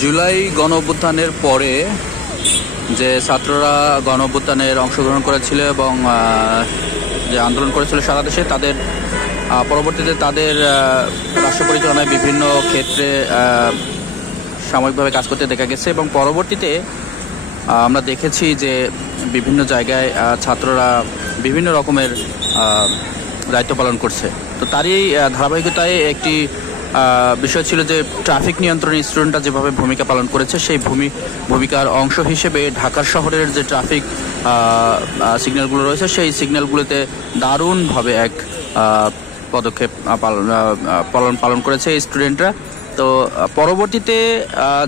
জুলাই গণঅভ্যুত্থানের পরে যে ছাত্ররা গণঅভ্যুত্থানের অংশগ্রহণ করেছিল এবং যে আন্দোলন করেছিল সারা দেশে, তাদের পরবর্তীতে তাদের রাষ্ট্র পরিচালনায় বিভিন্ন ক্ষেত্রে সাময়িকভাবে কাজ করতে দেখা গেছে এবং পরবর্তীতে আমরা দেখেছি যে বিভিন্ন জায়গায় ছাত্ররা বিভিন্ন রকমের দায়িত্ব পালন করছে। তো তারই ধারাবাহিকতায় একটি বিষয় ছিল যে ট্রাফিক নিয়ন্ত্রণে স্টুডেন্টরা যেভাবে ভূমিকা পালন করেছে, সেই ভূমিকার অংশ হিসেবে ঢাকার শহরের যে ট্রাফিক সিগন্যালগুলো রয়েছে, সেই সিগন্যালগুলোতে দারুণভাবে এক পদক্ষেপ পালন করেছে এই স্টুডেন্টরা। তো পরবর্তীতে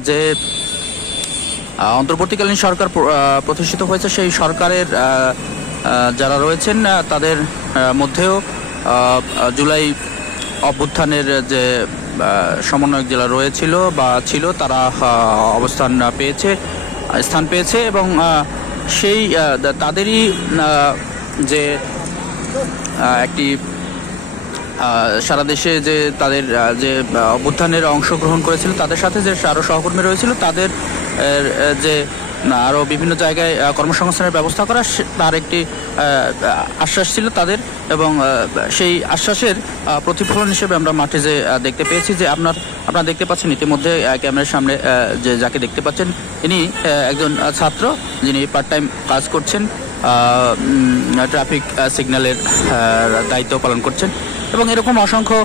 যে অন্তর্বর্তীকালীন সরকার প্রতিষ্ঠিত হয়েছে, সেই সরকারের যারা রয়েছেন তাদের মধ্যেও জুলাই অভ্যুত্থানের যে সমন্বয়ক যারা রয়েছিল বা ছিল, তারা স্থান পেয়েছে এবং সেই তাদেরই যে একটি সারা দেশে যে তাদের যে অভ্যুত্থানের অংশগ্রহণ করেছিল, তাদের সাথে যে আরও সহকর্মী রয়েছিল, তাদের যে আরও বিভিন্ন জায়গায় কর্মসংস্থানের ব্যবস্থা করা, তার একটি আশ্বাস ছিল তাদের। এবং সেই আশ্বাসের প্রতিফলন হিসেবে আমরা মাঠে যে দেখতে পেয়েছি যে আপনারা দেখতে পাচ্ছেন ইতিমধ্যে ক্যামেরার সামনে যে যাকে দেখতে পাচ্ছেন, ইনি একজন ছাত্র যিনি পার্ট টাইম কাজ করছেন, ট্রাফিক সিগন্যালের দায়িত্ব পালন করছেন। এবং এরকম অসংখ্য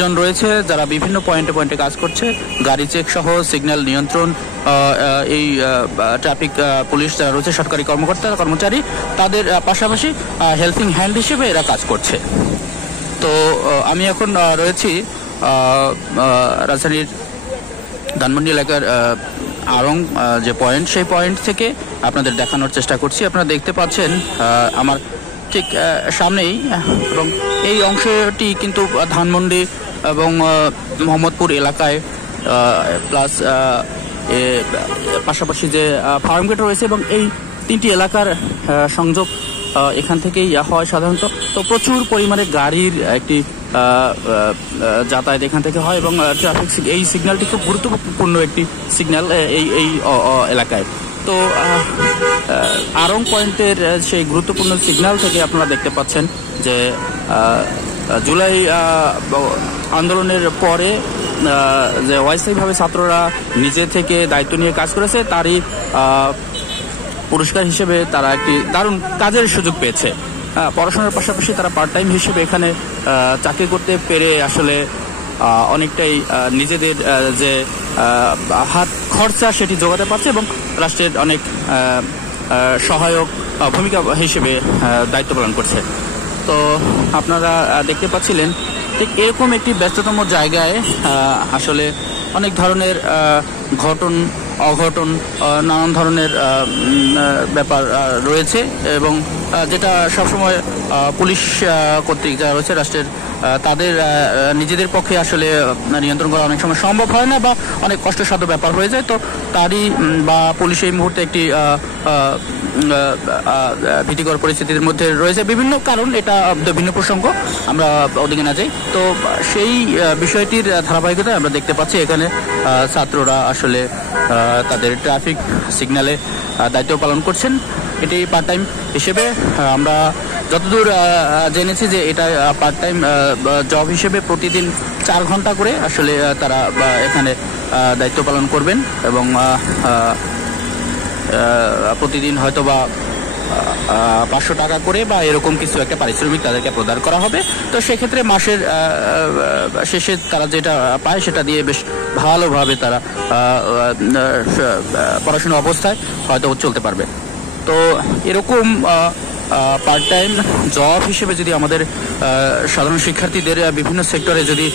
জন রয়েছে যারা বিভিন্ন পয়েন্টে কাজ করছে, গাড়ি চেক সহ সিগন্যাল নিয়ন্ত্রণ, এই ট্রাফিক পুলিশ যারা রয়েছে, সরকারি কর্মচারী, তাদের পাশাপাশি হেল্পিং হ্যান্ড হিসেবে এরা কাজ করছে। তো আমি এখন রয়েছি রাজধানীর ধানমন্ডি এলাকার আড়ং যে পয়েন্ট, সেই পয়েন্ট থেকে আপনাদের দেখানোর চেষ্টা করছি। আপনারা দেখতে পাচ্ছেন আমার ঠিক সামনেই, এবং এই অংশটি কিন্তু ধানমন্ডি এবং মোহাম্মদপুর এলাকায় প্লাস পাশাপাশি যে ফার্মগেট রয়েছে, এবং এই তিনটি এলাকার সংযোগ এখান থেকেই হয় সাধারণত। তো প্রচুর পরিমাণে গাড়ির একটি যাতায়াত এখান থেকে হয় এবং ট্রাফিক এই সিগন্যালটি খুব গুরুত্বপূর্ণ একটি সিগন্যাল এই এলাকায়। তো আড়ং পয়েন্টের সেই গুরুত্বপূর্ণ সিগন্যাল থেকে আপনারা দেখতে পাচ্ছেন যে জুলাই আন্দোলনের পরে যে অস্থায়ীভাবে ছাত্ররা নিজে থেকে দায়িত্ব নিয়ে কাজ করেছে, তারই পুরস্কার হিসেবে তারা একটি দারুণ কাজের সুযোগ পেয়েছে। পড়াশোনার পাশাপাশি তারা পার্ট টাইম হিসেবে এখানে চাকরি করতে পেরে আসলে অনেকটাই নিজেদের যে হাত খরচা সেটি যোগাতে পারছে এবং রাষ্ট্রের অনেক সহায়ক ভূমিকা হিসেবে দায়িত্ব পালন করছে। তো আপনারা দেখতে পাচ্ছিলেন ঠিক এরকম একটি ব্যস্ততম জায়গায় আসলে অনেক ধরনের অঘটন নানান ধরনের ব্যাপার রয়েছে, এবং যেটা সবসময় পুলিশ কর্তৃক যারা রয়েছে রাষ্ট্রের, তাদের নিজেদের পক্ষে আসলে নিয়ন্ত্রণ করা অনেক সময় সম্ভব হয় না বা অনেক কষ্টসাধ্য ব্যাপার হয়ে যায়। তো তারই বা পুলিশ এই মুহূর্তে একটি ভীতিকর পরিস্থিতির মধ্যে রয়েছে, বিভিন্ন কারণ, এটা ভিন্ন প্রসঙ্গ, আমরা ওদিকে না যাই। তো সেই বিষয়টির ধারাবাহিকতায় আমরা দেখতে পাচ্ছি এখানে ছাত্ররা আসলে তাদের ট্রাফিক সিগন্যালে দায়িত্ব পালন করছেন। এটি পার্ট টাইম হিসেবে আমরা যতদূর জেনেছি যে এটা পার্ট টাইম জব হিসেবে প্রতিদিন 4 ঘন্টা করে আসলে তারা এখানে দায়িত্ব পালন করবেন এবং প্রতিদিন হয়তো বা 500 টাকা করে বা এরকম কিছু একটা পারিশ্রমিক তাদেরকে প্রদান করা হবে। তো সেক্ষেত্রে মাসের শেষে তারা যেটা পায় সেটা দিয়ে বেশ ভালোভাবে তারা পড়াশোনা অবস্থায় হয়তো চলতে পারবে। তো এরকম পার্ট টাইম জব হিসেবে যদি আমাদের সাধারণ শিক্ষার্থীদের বিভিন্ন সেক্টরে যদি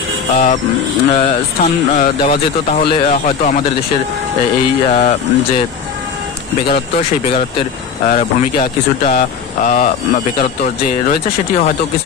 স্থান দেওয়া যেত, তাহলে হয়তো আমাদের দেশের এই যে বেকারত্ব, সেই বেকারত্বের ভূমিকা কিছুটা, বেকারত্ব যে রয়েছে সেটি হয়তো কিছু